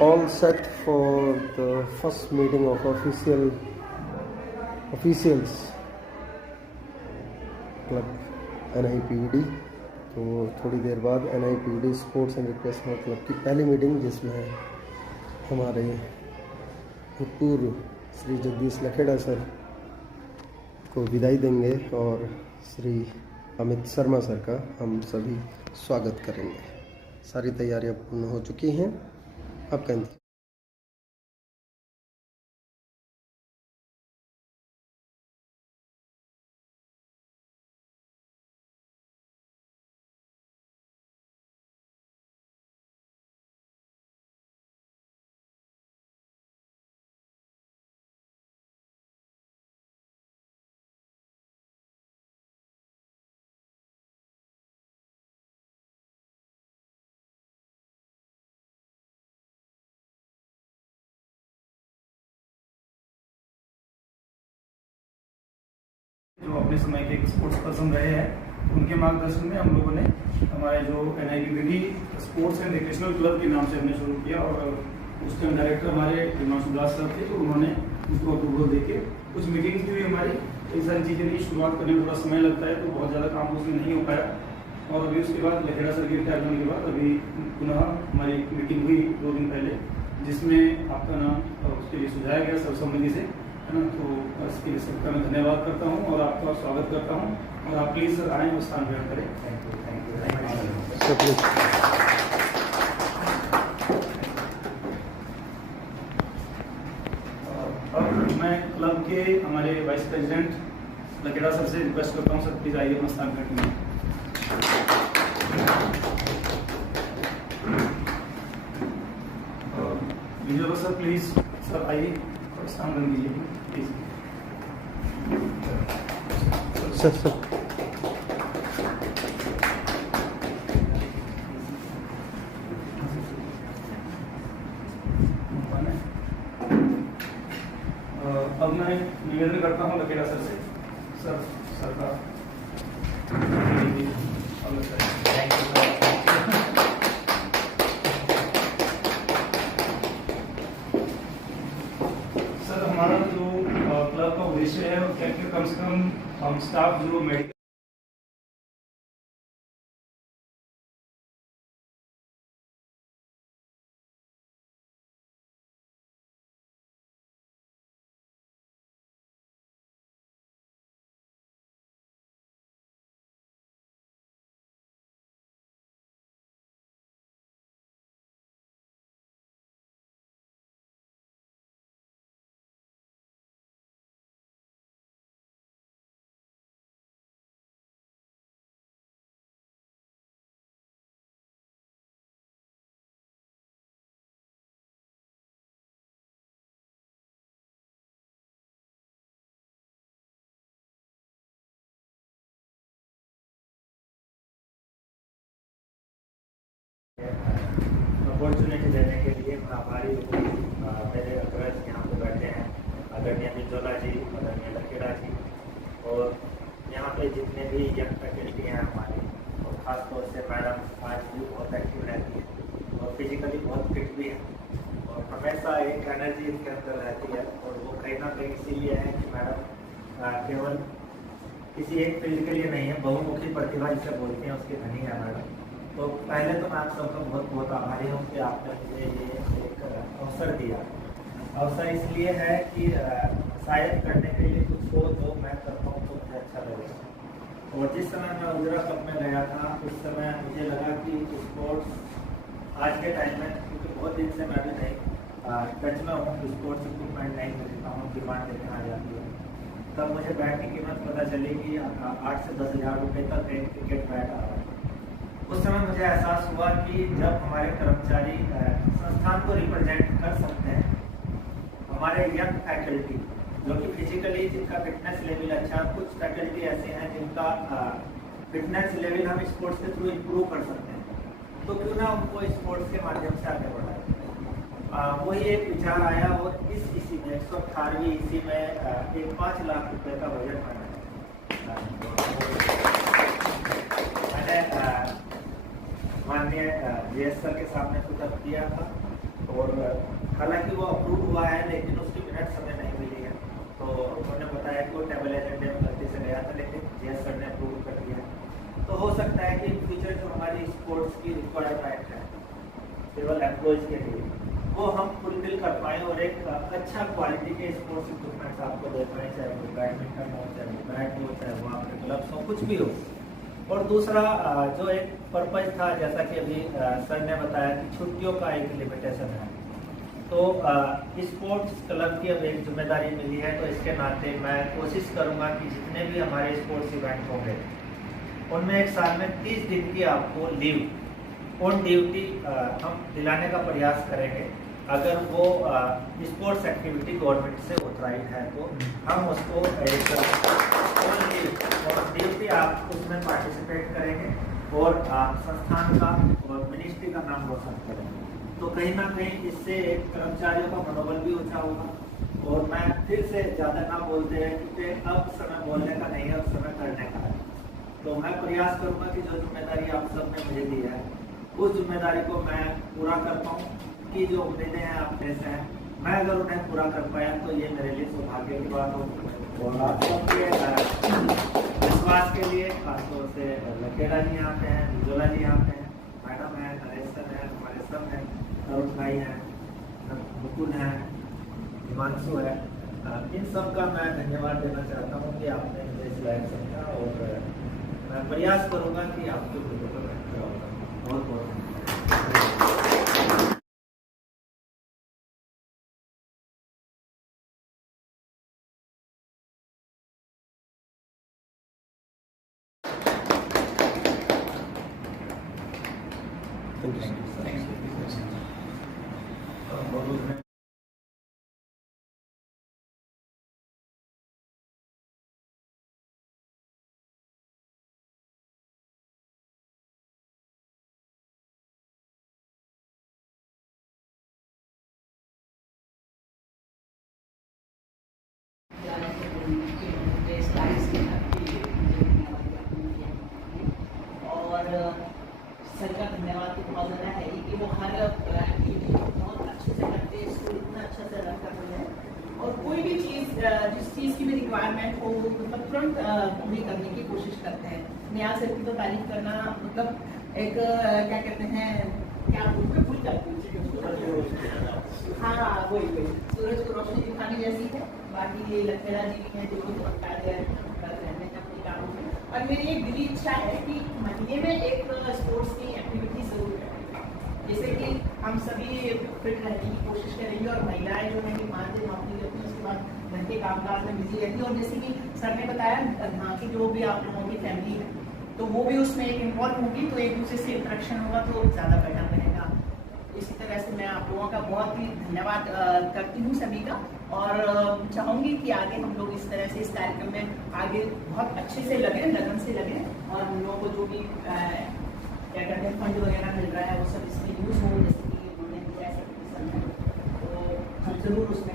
all set for the first meeting of officials club NIPVD। तो थोड़ी देर बाद NIPVD sports and recreational club की पहली मीटिंग, जिसमें हमारे पूर्व श्री जगदीश लखेड़ा सर को विदाई देंगे और श्री अमित शर्मा सर का हम सभी स्वागत करेंगे। सारी तैयारियां पूर्ण हो चुकी हैं। आपका जो अपने समय के स्पोर्ट्स पर्सन रहे हैं, उनके मार्गदर्शन में हम लोगों ने हमारे जो NIPVD sports and recreational club के नाम से हमने शुरू किया और उसके डायरेक्टर हमारे हिमांशु दास सर थे, तो उन्होंने उसको अप्रूवल देके कुछ मीटिंग्स भी हुई हमारी। कई सारी चीज़ें भी शुरुआत करने में थोड़ा समय लगता है, तो बहुत ज़्यादा काम उसमें नहीं हो पाया। और अभी उसके बाद लखेड़ा सर के रिटायर होने के बाद अभी पुनः हमारी मीटिंग हुई 2 दिन पहले, जिसमें आपका नाम उसके लिए सुझाया गया सर्वसम्मति से, है ना। तो इसके लिए सबका मैं धन्यवाद करता हूँ और आपका स्वागत करता हूँ। और आप प्लीज़ सर आएँ और स्थान ग्रहण करें। Thank you. अब मैं क्लब के हमारे वाइस प्रेसिडेंट लखेड़ा सर से रिक्वेस्ट करता हूँ, सर प्लीज़ आइए अपना स्थान ग्रहण करें। विजय सर प्लीज़ सर आइए और स्थान ग्रहण कीजिए प्लीज़। सर अब मैं निवेदन करता हूँ लखेड़ा सर से, सर का सर, हमारा जो क्लब का उद्देश्य है वो क्या कि कम से कम हम स्टाफ जो मेडिकल अपॉर्चुनिटी देने के लिए मैं आभारी हूँ। मेरे अग्रज यहाँ पे बैठे हैं, आदरणीय मिंजोला जी, आदरणीय लखेड़ा जी, और यहाँ पे जितने भी यंग फैकल्टी हैं हमारी, और ख़ासतौर से मैडम आज भी बहुत एक्टिव रहती है और फिजिकली बहुत फिट भी है और हमेशा एक एनर्जी इनके अंदर रहती है। और वो कहीं ना कहीं इसीलिए है कि मैडम केवल किसी एक फील्ड के लिए नहीं है, बहुमुखी प्रतिभा जिसे बोलते हैं उसकी धनी है मैडम। तो पहले तो मैं आप सबका बहुत बहुत आभारी हूँ कि आपने मुझे ये एक अवसर दिया। अवसर इसलिए है कि शायद करने के लिए कुछ हो जो मैं करता हूँ तो मुझे अच्छा लगेगा। और जिस समय मैं उजरा कप में गया था, उस समय मुझे लगा कि स्पोर्ट्स आज के टाइम में, क्योंकि बहुत दिन से मैं भी नहीं टच में हूँ, स्पोर्ट्स इक्विपमेंट नहीं खरीदता हूँ, डिमांड लेकर आ जाती है। तब मुझे बैट की कीमत पता चली कि 8 से 10 हज़ार रुपये तक एक क्रिकेट बैट आ रहा है। उस समय मुझे एहसास हुआ कि जब हमारे कर्मचारी संस्थान को रिप्रेजेंट कर सकते हैं, हमारे यंग फैकल्टी जो कि फिजिकली जिनका फिटनेस लेवल अच्छा है, कुछ फैकल्टी ऐसे हैं जिनका फिटनेस लेवल हम स्पोर्ट्स के थ्रू इम्प्रूव कर सकते हैं, तो क्यों ना उनको स्पोर्ट्स के माध्यम से आगे बढ़ाएं। वही एक विचार आया और इसी में 118वीं इसी में एक 5 लाख रुपए का बजट मैंने माननीय GS सर के सामने पुटअप किया था और हालांकि वो अप्रूव हुआ है लेकिन उसकी मिनट्स हमें नहीं मिली है। तो उन्होंने बताया कि वो टेबल एजेंडे में गलती से गया था, लेकिन जीएस सर ने अप्रूव कर दिया है। तो हो सकता है कि इन फ्यूचर जो हमारी स्पोर्ट्स की रिक्वायर्ड राइट है केवल एम्प्लॉयज के लिए, वो हम फुलफिल कर पाएँ और एक अच्छा क्वालिटी के स्पोर्ट्स इक्विपमेंट्स आपको दे पाएँ, चाहे वो बैडमिंटन हो, चाहे वो बैट हो, चाहे वो आपके ग्लव्स हो, कुछ भी हो। और दूसरा जो एक पर्पज था, जैसा कि अभी सर ने बताया कि छुट्टियों का एक लिमिटेशन है, तो स्पोर्ट्स क्लब की अब एक जिम्मेदारी मिली है, तो इसके नाते मैं कोशिश करूंगा कि जितने भी हमारे स्पोर्ट्स इवेंट होंगे उनमें एक साल में 30 दिन की आपको लीव ऑन ड्यूटी हम दिलाने का प्रयास करेंगे। अगर वो स्पोर्ट्स एक्टिविटी गवर्नमेंट से ऑथराइज है तो हम उसको एक ड्यूटी आप उसमें पार्टिसिपेट करेंगे और संस्थान का और मिनिस्ट्री का नाम रोशन करेंगे। तो कहीं ना कहीं इससे एक कर्मचारियों का मनोबल भी ऊंचा होगा। और मैं फिर से ज़्यादा ना बोलते हैं क्योंकि अब समय बोलने का नहीं है, अब समय करने का है। तो मैं प्रयास करूंगा कि जो जिम्मेदारी आप सब ने मुझे दी है उस जिम्मेदारी को मैं पूरा कर पाऊँ, कि जो उम्मीदें हैं अपने से हैं मैं अगर उन्हें पूरा कर पाया तो ये मेरे लिए सौभाग्य की बात होगी। और आप सबके विश्वास के लिए खासतौर से लकेड़ा जी यहाँ पे हैं, उज्ज्वला जी यहाँ पे हैं, मैडम है, नरेश सर है, हमारे सब हैं, अरुण भाई हैं, मुकुल हैं, हिमांशु है, इन सब का मैं धन्यवाद देना चाहता हूँ कि आपने मुझे इस लायक समझा। और मैं प्रयास करूँगा कि आपके वीडियो को बेहतर होगा। बहुत बहुत थैंक यू। और सर का धन्यवाद तो बहुत ज़्यादा है ही कि वो हर एक्टिविटी बहुत अच्छे से करते हैं, स्कूल इतना अच्छा से रन कर रहे हैं और कोई भी चीज़ जिस चीज़ की भी रिक्वायरमेंट हो मतलब तुरंत पूरी करने की कोशिश करते हैं। नेहा सर की तो तारीफ करना मतलब एक क्या कहते हैं, क्या भूल जाती है, हाँ वही सूरज को रोशनी दिखाने जैसी है। बाकी ये लखेड़ा जी भी हैं जो रहने अपने कामों में। और मेरी एक दिली इच्छा है कि महीने में एक स्पोर्ट्स की एक्टिविटी जरूर करें, जैसे कि हम सभी फिट रहने की कोशिश करेंगे और महिलाएं जो है कि 5 दिन नौकरी करती हैं उसके बाद घर के कामकाज में बिजी रहती है। और जैसे कि सर ने बताया हाँ कि जो भी आप लोगों की फैमिली है तो वो भी उसमें एक इन्वॉल्व होगी, तो एक दूसरे से इंटरेक्शन होगा तो ज़्यादा बेटर रहेगा। इसी तरह से मैं आप लोगों का बहुत ही धन्यवाद करती हूँ सभी का, और चाहूँगी कि आगे हम लोग इस तरह से इस कार्यक्रम में आगे बहुत अच्छे से लगें, लगन से लगें और हम लोगों को जो भी क्या कहते हैं फंड वगैरह मिल रहा है वो सब इसमें यूज़ हो, जैसे कि उन्होंने ऐसे तो हम जरूर उसमें